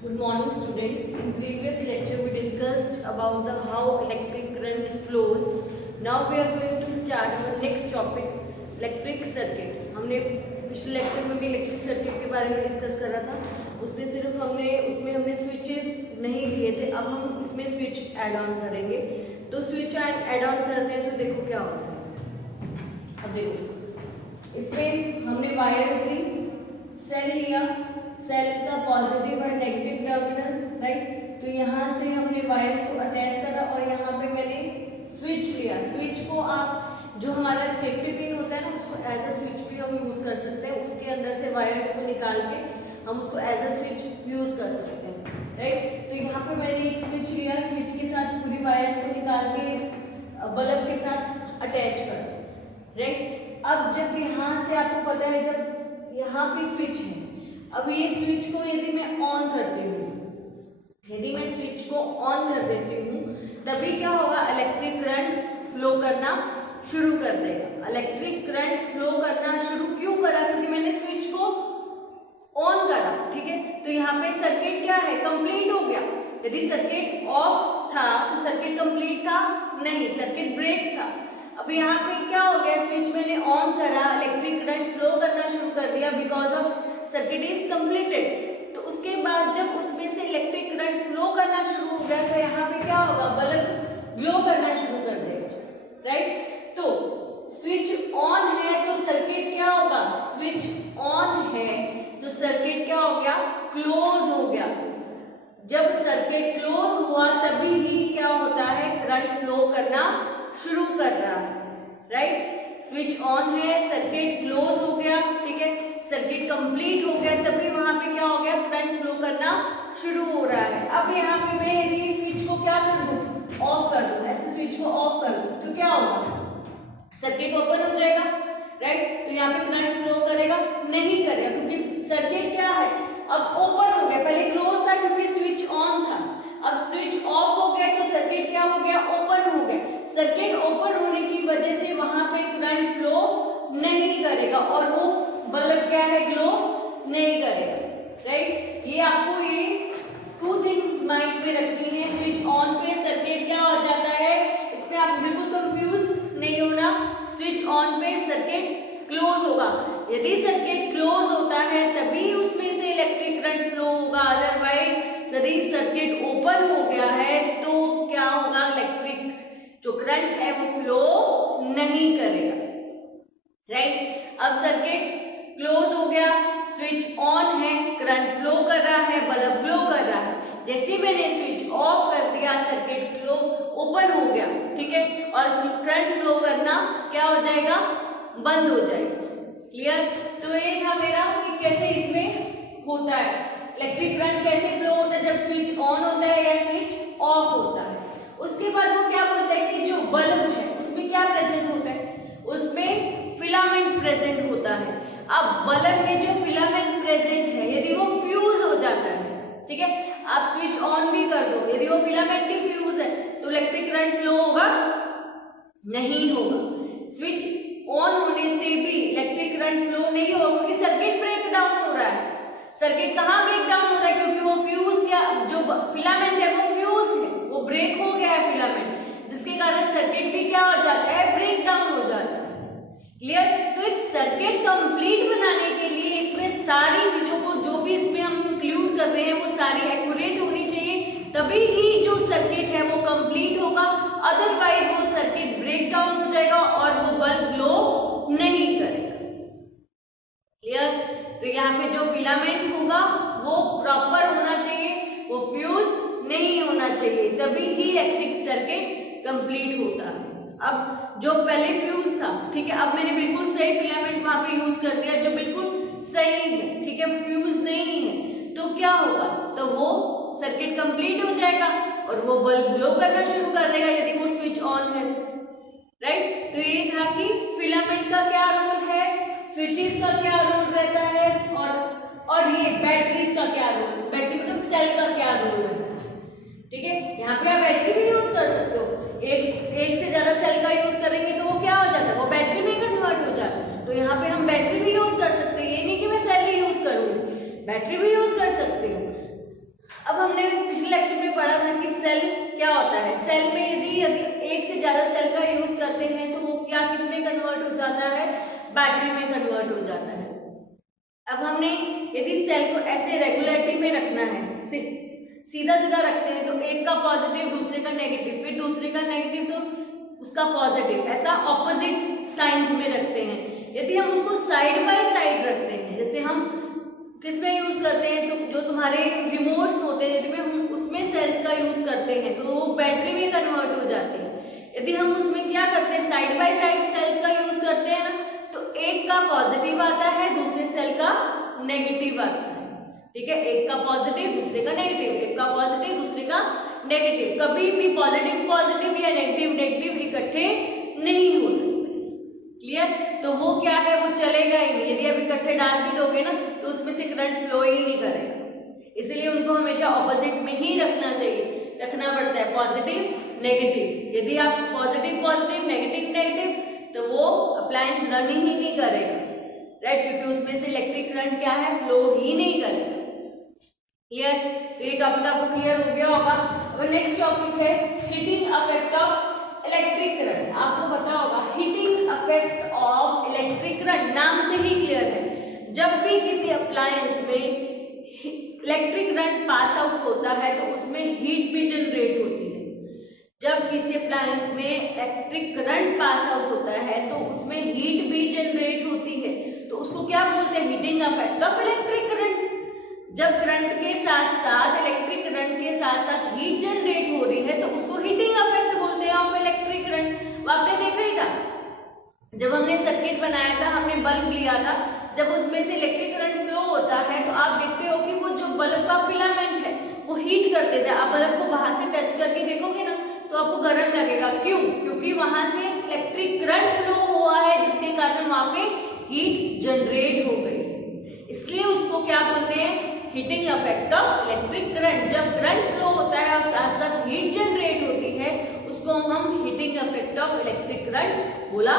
Good morning, students. In previous lecture, we discussed about the how electric current flows. Now we are going to start our next topic, electric circuit. हमने पिछले lecture में भी electric circuit के बारे में discuss करा था. उसमें सिर्फ हमने स्विचेस नहीं लिए थे. अब हम इसमें स्विच ऐड ऑन करेंगे. तो स्विच ऐड ऑन करते हैं तो देखो क्या होता है. अब देखो इसमें हमने वायर्स ली, सेल लिया, सेल का पॉजिटिव और नेगेटिव टर्मिनल, राइट. तो यहाँ से हमने वायर्स को अटैच करा और यहाँ पे मैंने स्विच लिया. स्विच को आप जो हमारा सेफ्टी पिन होता है ना, उसको एज अ स्विच भी हम यूज कर सकते हैं. उसके अंदर से वायर्स को निकाल के हम उसको एज अ स्विच यूज कर सकते हैं, राइट. तो यहाँ पे मैंने एक स्विच लिया, स्विच के साथ पूरी वायर्स को निकाल के बल्ब के साथ अटैच कर, राइट. अब जब यहाँ से आपको पता है जब यहाँ पे स्विच है, अब ये स्विच को यदि मैं ऑन करती हूँ, यदि मैं स्विच को ऑन कर देती हूँ, तभी क्या होगा, इलेक्ट्रिक करंट फ्लो करना शुरू कर देगा. इलेक्ट्रिक करंट फ्लो करना शुरू क्यों करा? क्योंकि मैंने स्विच को ऑन करा, ठीक है. तो यहाँ पे सर्किट क्या है, कंप्लीट हो गया. यदि सर्किट ऑफ था तो सर्किट कंप्लीट था नहीं, सर्किट ब्रेक था. अब यहाँ पे क्या हो गया, स्विच मैंने ऑन करा, इलेक्ट्रिक करंट फ्लो करना शुरू कर दिया because of circuit is completed. तो उसके बाद जब उसमें से इलेक्ट्रिक करंट फ्लो करना शुरू हो गया तो यहाँ पे क्या होगा, बल्ब ग्लो करना शुरू कर देगा, राइट. तो स्विच ऑन है तो सर्किट क्या होगा, स्विच ऑन है तो सर्किट क्या हो गया, क्लोज हो गया. जब सर्किट क्लोज हुआ तभी ही क्या होता है, करंट फ्लो करना शुरू कर रहा है, राइट. स्विच ऑन है, सर्किट क्लोज हो गया, ठीक है, सर्किट कंप्लीट हो गया, तभी वहां पे क्या हो गया, करंट फ्लो करना शुरू हो रहा है. अब यहाँ पे मैं यदि स्विच को क्या कर दूं, ऑफ कर दूं, ऐसे स्विच को ऑफ कर दूं तो क्या होगा, सर्किट ओपन हो जाएगा, राइट. तो यहाँ पे करंट फ्लो करेगा नहीं करेगा, क्योंकि सर्किट क्या है, अब ओपन हो गया. पहले क्लोज था क्योंकि स्विच ऑन था, अब स्विच ऑफ हो गया तो सर्किट क्या हो गया, ओपन हो गया. सर्किट ओपन होने की वजह से वहां पे करंट फ्लो नहीं करेगा और वो बल्ब क्या है, ग्लो नहीं करेगा, राइट. ये आपको ये टू थिंग्स माइंड में रखनी है. स्विच ऑन पे सर्किट क्या हो जाता है, इसमें आप बिल्कुल कंफ्यूज नहीं होना. स्विच ऑन पे सर्किट क्लोज होगा. यदि सर्किट क्लोज होता है तभी उसमें से इलेक्ट्रिक करंट फ्लो होगा, अदरवाइज यदि सर्किट ओपन हो गया है तो क्या होगा, इलेक्ट्रिक जो करंट है वो फ्लो नहीं करेगा, राइट. अब सर्किट क्लोज हो गया, स्विच ऑन है, करंट फ्लो कर रहा है, बल्ब ग्लो कर रहा है. जैसे मैंने स्विच ऑफ कर दिया, सर्किट फ्लो ओपन हो गया, ठीक है, और करंट फ्लो करना क्या हो जाएगा, बंद हो जाएगा. क्लियर. तो ये था मेरा कि कैसे इसमें होता है, इलेक्ट्रिक करंट कैसे फ्लो होता है जब स्विच ऑन होता है या स्विच ऑफ होता है. उसके बाद वो क्या बोलता है कि जो बल्ब है उसमें क्या प्रेजेंट होता है, उसमें फिलामेंट प्रेजेंट होता है. अब बल्ब में जो फिलामेंट प्रेजेंट है यदि वो फ्यूज हो जाता है, ठीक है, आप स्विच ऑन भी कर दो, यदि वो फिलामेंट ही फ्यूज है तो इलेक्ट्रिक करंट फ्लो होगा नहीं होगा. स्विच ऑन होने से भी इलेक्ट्रिक करंट फ्लो नहीं होगा क्योंकि सर्किट ब्रेक डाउन हो रहा है. सर्किट कहाँ ब्रेक डाउन हो रहा है, क्योंकि वो फ्यूज क्या, जो फिलामेंट है वो फ्यूज है, वो ब्रेक हो गया है फिलामेंट, जिसके कारण सर्किट भी क्या हो जाता है, ब्रेक डाउन हो जाता है. क्लियर. तो एक सर्किट कंप्लीट बनाने के लिए इसमें सारी चीजों को जो भी इसमें हम इंक्लूड कर रहे हैं वो सारी एक्यूरेट होनी चाहिए, तभी ही जो सर्किट है वो कंप्लीट होगा, अदरवाइज वो सर्किट ब्रेक डाउन हो जाएगा और वो बल्ब ग्लो नहीं करेगा. क्लियर. तो यहाँ पे जो फिलामेंट होगा वो प्रॉपर होना चाहिए, वो फ्यूज नहीं होना चाहिए, तभी ही इलेक्ट्रिक सर्किट कंप्लीट होता है. अब जो पहले फ्यूज था, ठीक है, अब मैंने बिल्कुल सही फिलामेंट वहां पे यूज कर दिया जो बिल्कुल सही है, ठीक है, फ्यूज नहीं है, तो क्या होगा, तो वो सर्किट कंप्लीट हो जाएगा और वो बल्ब ग्लो करना शुरू कर देगा यदि वो स्विच ऑन है, राइट. तो ये था कि फिलामेंट का क्या रोल है, स्विचेस का क्या रोल रहता है, और ये बैटरीज का क्या रोल, बैटरी मतलब सेल का क्या रोल रहता है, ठीक है. यहाँ पे आप बैटरी भी यूज कर सकते हो, एक से ज्यादा सेल का यूज करेंगे तो वो क्या हो जाता है, वो बैटरी में कन्वर्ट हो जाता है. तो यहाँ पे हम बैटरी भी यूज कर सकते हैं, ये नहीं कि मैं सेल ही यूज करूंगी, बैटरी भी यूज कर सकते हो. का यूज करते हैं तो वो क्या किस में कन्वर्ट हो जाता है, बैटरी में कन्वर्ट हो जाता है। अब हमने यदि सेल को ऐसे रेगुलरिटी में रखना है, सीधा सीधा रखते हैं तो एक का पॉजिटिव दूसरे का नेगेटिव, फिर दूसरे का नेगेटिव तो उसका पॉजिटिव, ऐसा ऑपोजिट साइंस में रखते हैं। यदि हम उसको साइड बाय साइड रखते हैं, जैसे हम किस में यूज करते हैं, तो जो तुम्हारे रिमोट्स होते हैं यदि हम उसमें सेल्स का यूज करते हैं तो वो बैटरी में कन्वर्ट हो जाते हैं। यदि हम उसमें क्या करते हैं, साइड बाय साइड सेल्स का यूज करते हैं ना, तो एक का पॉजिटिव आता है दूसरे सेल का नेगेटिव आता है। ठीक है, एक का पॉजिटिव दूसरे का नेगेटिव, एक का पॉजिटिव दूसरे का नेगेटिव। कभी भी पॉजिटिव पॉजिटिव या नेगेटिव नेगेटिव इकट्ठे नहीं हो सकते। क्लियर? तो वो क्या है, वो चलेगा ही नहीं। यदि आप इकट्ठे डाल भी दोगे ना तो उसमें से करंट फ्लो ही नहीं करेगा। इसलिए उनको हमेशा ऑपोजिट में ही रखना चाहिए, रखना पड़ता है पॉजिटिव नेगेटिव। यदि आप पॉजिटिव पॉजिटिव नेगेटिव नेगेटिव तो वो अप्लायंस रन ही नहीं करेगा, राइट, क्योंकि उसमें से इलेक्ट्रिक करंट क्या है, फ्लो ही नहीं करेगा। क्लियर? तो ये टॉपिक आपको क्लियर हो गया होगा। अब नेक्स्ट टॉपिक है heating effect of electric current. आपको पता होगा heating effect of electric current नाम से ही क्लियर है। जब भी किसी अप्लायंस में इलेक्ट्रिक करंट पास आउट होता है तो उसमें हीट भी जनरेट होती है। जब किसी अप्लायंस में इलेक्ट्रिक करंट पास आउट होता है तो उसमें हीट भी जनरेट होती है, तो उसको क्या बोलते हैं, heating effect of electric current. जब करंट के साथ साथ इलेक्ट्रिक करंट के साथ साथ हीट जनरेट हो रही है तो उसको हीटिंग इफेक्ट बोलते हैं ऑफ इलेक्ट्रिक करंट। आपने देखा ही था जब हमने सर्किट बनाया था, हमने बल्ब लिया था, जब उसमें से इलेक्ट्रिक करंट फ्लो होता है तो आप देखते हो कि वो जो बल्ब का फिलामेंट है वो हीट कर देता है। आप बल्ब को बाहर से टच करके देखोगे ना तो आपको गर्म लगेगा। क्यों? क्योंकि वहां पे इलेक्ट्रिक करंट फ्लो हुआ है जिसके कारण वहां पे हीट जनरेट हो गई है। इसलिए उसको क्या बोलते हैं, heating effect of electric current. जब करंट फ्लो होता है और साथ साथ हीट जनरेट होती है उसको हम heating effect of electric current बोला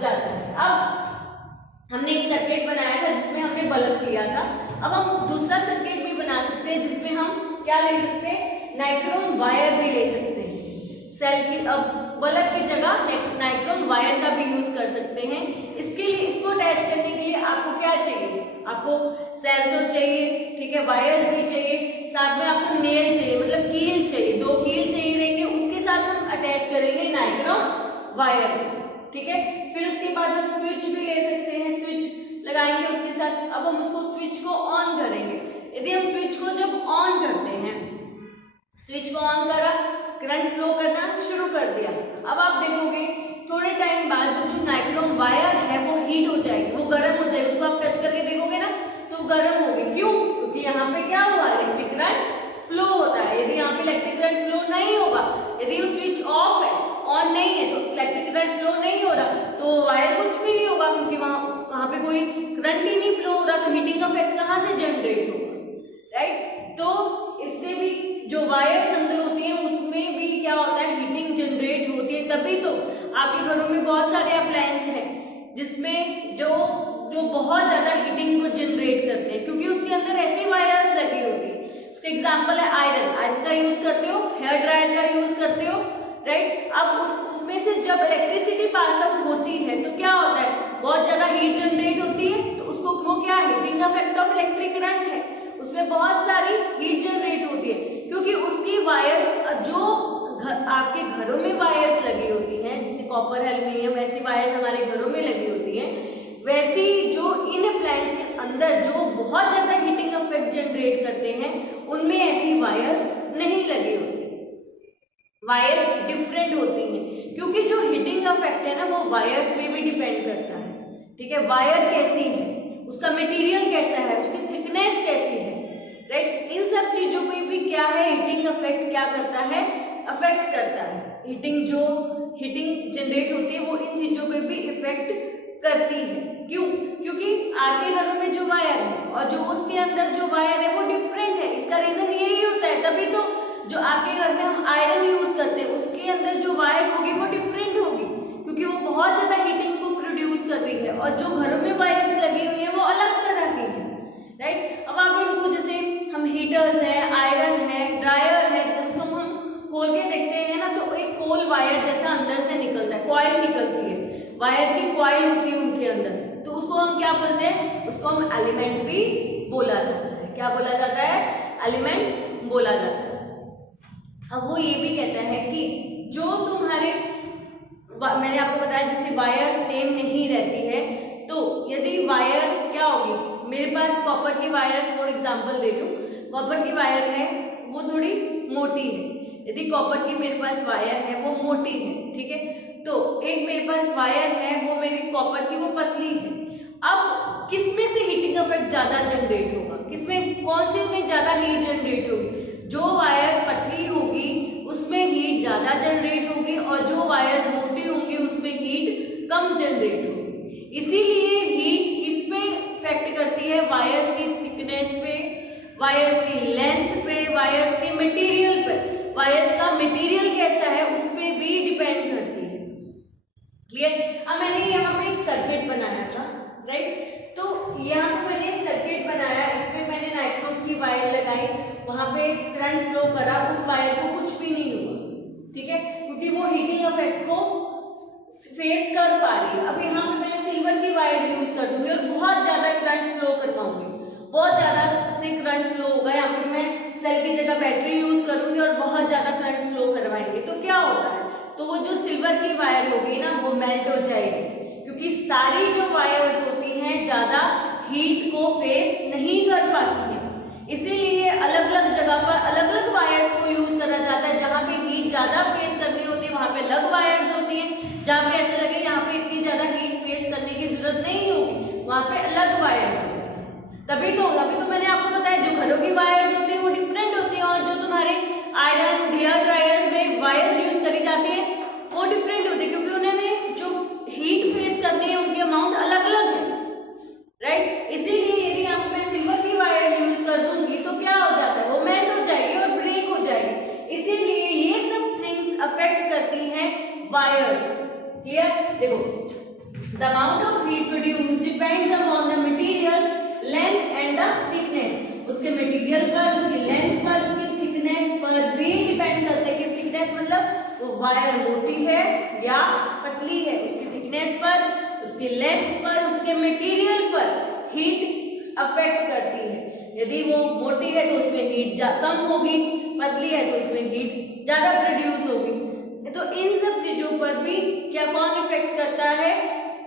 जाता है। अब हमने एक सर्किट बनाया था जिसमें हमने बल्ब लिया था। अब हम दूसरा सर्किट भी बना सकते हैं जिसमें हम क्या ले सकते हैं, नाइक्रोम वायर भी ले सकते हैं सेल की। अब बल्ब की जगह नाइक्रोम वायर का भी यूज कर सकते हैं। इसके लिए, इसको अटैच करने के लिए आपको क्या चाहिए, आपको सेल तो चाहिए, ठीक है, वायर भी चाहिए, साथ में आपको नेल चाहिए, मतलब कील चाहिए, 2 कील चाहिए रहेंगे। उसके साथ हम अटैच करेंगे नाइक्रोम वायर, ठीक है। फिर उसके बाद हम स्विच भी ले सकते हैं, स्विच लगाएंगे उसके साथ। अब हम उसको स्विच को ऑन करेंगे। यदि हम स्विच को जब ऑन करते हैं, स्विच को ऑन करा, करंट फ्लो करना शुरू कर दिया। अब आप देखोगे थोड़े टाइम बाद वो जो नाइक्रोम वायर है वो हीट हो जाएगी, वो गर्म हो जाएगी। उसको आप टच करके देखोगे ना तो गर्म होगी। क्यों? क्योंकि यहाँ पे क्या हुआ, इलेक्ट्रिक करंट फ्लो होता है। यदि यहाँ पे इलेक्ट्रिक करंट फ्लो नहीं होगा, यदि वो स्विच ऑफ है, ऑन नहीं है, तो इलेक्ट्रिक करंट फ्लो नहीं हो रहा तो वायर कुछ भी नहीं होगा, क्योंकि वहां पे कोई करंट ही नहीं फ्लो हो रहा, तो हीटिंग इफेक्ट कहाँ से जनरेट होगा, राइट। तो इससे भी जो वायर्स अंदर होती हैं उसमें भी क्या होता है, हीटिंग जनरेट होती है। तभी तो आपके घरों में बहुत सारे अप्लायंस हैं जिसमें जो बहुत ज्यादा हीटिंग को जनरेट करते हैं, क्योंकि उसके अंदर ऐसी वायर्स लगी होती है। उसका एग्जांपल है आयरन का यूज करते हो, हेयर ड्रायर का यूज करते हो, राइट। अब उसमें से जब इलेक्ट्रिसिटी पास आउट होती है तो क्या होता है, बहुत ज्यादा हीट जनरेट होती है। तो उसको वो क्या, heating effect of electric current है। उसमें बहुत सारी हीट जनरेट होती है क्योंकि उसकी वायर्स, जो आपके घरों में वायर्स लगी होती हैं, जैसे कॉपर एल्यूमिनियम ऐसी वायर्स हमारे घरों में लगी होती हैं, वैसी जो इन अप्लायंस के अंदर जो बहुत ज्यादा हीटिंग इफेक्ट जनरेट करते हैं उनमें ऐसी वायर्स नहीं लगी होती। वायर्स डिफरेंट होती हैं क्योंकि जो हीटिंग इफेक्ट है ना वो वायर्स पे भी डिपेंड करता है, ठीक है। वायर कैसी है, उसका मटेरियल कैसा है, उसकी थिकनेस कैसी है, राइट। इन सब चीजों पे भी क्या है, हीटिंग इफेक्ट क्या करता है, अफेक्ट करता है। हीटिंग जनरेट होती है वो इन चीजों पे भी इफेक्ट करती है। क्यों? क्योंकि आपके घरों में जो वायर है और जो उसके अंदर जो वायर है वो डिफरेंट है। इसका रीजन यही होता है, तभी तो जो आपके घर में हम आयरन यूज करते हैं उसके अंदर जो वायर होगी वो डिफरेंट होगी, क्योंकि वो बहुत ज्यादा हीटिंग को प्रोड्यूस कर रही है। और जो घरों में वायर्स लगी हुई है वो अलग तरह की है, राइट। अब आप इनको, जैसे हम हीटर्स है, आयरन है, ड्रायर है, जब हम खोल के देखते हैं ना तो एक कोल वायर जैसा अंदर से निकलता है। कॉइल निकलती है, वायर की कॉइल होती है उनके अंदर, तो उसको हम क्या बोलते हैं, उसको हम एलिमेंट भी बोला जाता है। क्या बोला जाता है, एलिमेंट बोला जाता है। अब वो ये भी कहता है कि जो तुम्हारे, मैंने आपको बताया जैसे वायर सेम नहीं रहती है, तो यदि वायर क्या होगी, मेरे पास कॉपर की वायर फॉर एग्जांपल दे रही हूँ, कॉपर की वायर है वो थोड़ी मोटी है, यदि कॉपर की मेरे पास वायर है वो मोटी है, ठीक है, तो एक मेरे पास वायर है वो मेरी कॉपर की वो पतली है। अब किसमें से हीटिंग इफेक्ट ज्यादा जनरेट होगा, किसमें, कौन से में ज्यादा हीट जनरेट होगी, जो वायर पतली होगी उसमें हीट ज्यादा जनरेट होगी और जो वायर्स मोटी होंगी उसमें हीट कम जनरेट होगी। इसीलिए हीट किस पे इफेक्ट करती है, वायर्स की थिकनेस पे, वायर्स की लेंथ पे, वायर्स के मटेरियल पे, वायर्स का मटेरियल कैसा है उस पे भी डिपेंड करती है। क्लियर। अब मैंने यहाँ पे एक सर्किट बनाया था, राइट, तो यहाँ पे मैंने एक सर्किट बनाया, इसमें मैंने नाइक्रोम की वायर लगाई, वहां पे करंट फ्लो करा, उस वायर को कुछ भी नहीं हुआ, ठीक है, क्योंकि वो हीटिंग इफेक्ट को फेस कर पा रही है। अब यहाँ पे मैं सिल्वर की वायर यूज कर दूंगी और बहुत ज्यादा करंट फ्लो करवाऊंगी, बहुत ज्यादा से करंट फ्लो होगा, यहाँ पे मैं सेल की जगह बैटरी यूज करूंगी और बहुत ज्यादा करंट फ्लो करवाएंगे, तो क्या होता है, तो वो जो सिल्वर की वायर होगी ना वो मेल्ट हो जाएगी, क्योंकि सारी जो वायर्स होती हैं ज्यादा हीट को फेस नहीं कर पाती है। इसीलिए अलग अलग जगह पर अलग अलग वायर्स को यूज करा जाता है, जहां पे हीट ज्यादा फेस करनी होती है वहां पे अलग वायर्स होती हैं, जहां पे ऐसे लगे यहाँ पे इतनी ज्यादा हीट फेस करने की जरूरत नहीं होगी वहां पे अलग वायर्स होती है। तभी तो मैंने आपको बताया जो घरों की वायर्स होती है वो डिफरेंट होती है और जो तुम्हारे आयरन हेयर ड्रायर्स में वायर्स यूज करी जाती है वो डिफरेंट होती है, क्योंकि उन्होंने जो हीट फेस करनी है उनकी अमाउंट अलग अलग है, राइट। इसीलिए यदि यहाँ मैं सिल्वर की वायर यूज कर दूंगी तो क्या हो जाता है, वो मेल्ट हो जाएगी और ब्रेक हो जाएगी। इसीलिए ये सब थिंग्स अफेक्ट करती हैं वायर्स। क्लियर। देखो, the amount of heat produce depends upon the material, length and the thickness. उसके मटेरियल पर, उसकी लेंथ पर, उसकी थिकनेस पर भी डिपेंड करता है कि थिकनेस मतलब वो वायर मोटी है या पतली है, उसकी थिकनेस पर, उसकी लेंथ पर, उसके मटेरियल पर हीट अफेक्ट करती है। यदि वो मोटी है तो उसमें हीट कम होगी, पतली है तो उसमें हीट ज्यादा प्रोड्यूस होगी। तो इन सब चीजों पर भी क्या कौन इफेक्ट करता है,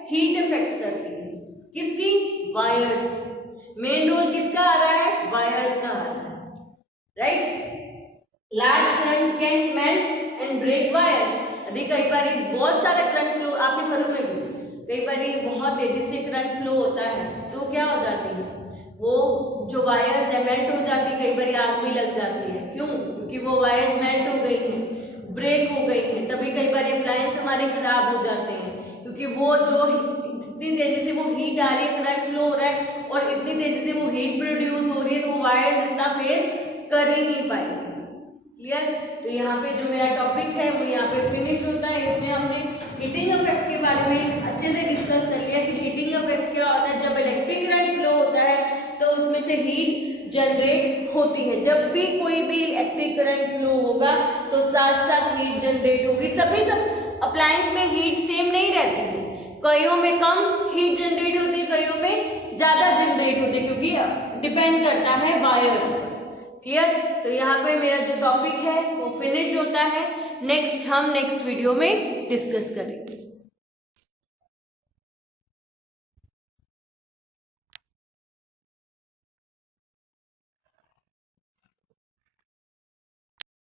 हीट इफेक्ट करती है। किसकी, वायर्स। मेन रोल किसका आ रहा है, वायर्स का आ रहा है, right. Large current can melt and break wires. यदि कई बार बहुत सारा करंट फ्लो, आपके घरों में भी कई बार बहुत तेजी से करंट फ्लो होता है तो क्या हो जाती है, वो जो वायर्स है मेल्ट हो जाती है, कई बार आग भी लग जाती है। क्यों, क्योंकि वो वायर्स मेल्ट हो गई हैं, ब्रेक हो गई हैं। तभी कई बार अप्लायंस हमारे खराब हो जाते हैं, क्योंकि वो जो इतनी तेजी से वो हीट आ रही है, करंट फ्लो हो रहा है और इतनी तेजी से वो हीट प्रोड्यूस हो रही है, तो वो वायर्स इतना फेस कर ही नहीं पाएंगे। क्लियर। तो यहाँ पे जो मेरा टॉपिक है वो यहाँ पे फिनिश होता है। इसमें हमने हीटिंग इफेक्ट के बारे में अच्छे से डिस्कस कर लिया कि हीटिंग इफेक्ट क्या होता है। जब इलेक्ट्रिक करंट फ्लो होता है तो उसमें से हीट जनरेट होती है। जब भी कोई भी इलेक्ट्रिक करंट फ्लो होगा तो साथ साथ हीट जनरेट होगी। सभी सब अप्लायंस में हीट सेम नहीं रहती है, कईयों में कम हीट जनरेट होती है, कईयों में ज्यादा जनरेट होती है, क्योंकि डिपेंड करता है वायर्स। क्लियर। तो यहाँ पे मेरा जो टॉपिक है वो फिनिश होता है। नेक्स्ट हम नेक्स्ट वीडियो में डिस्कस करेंगे।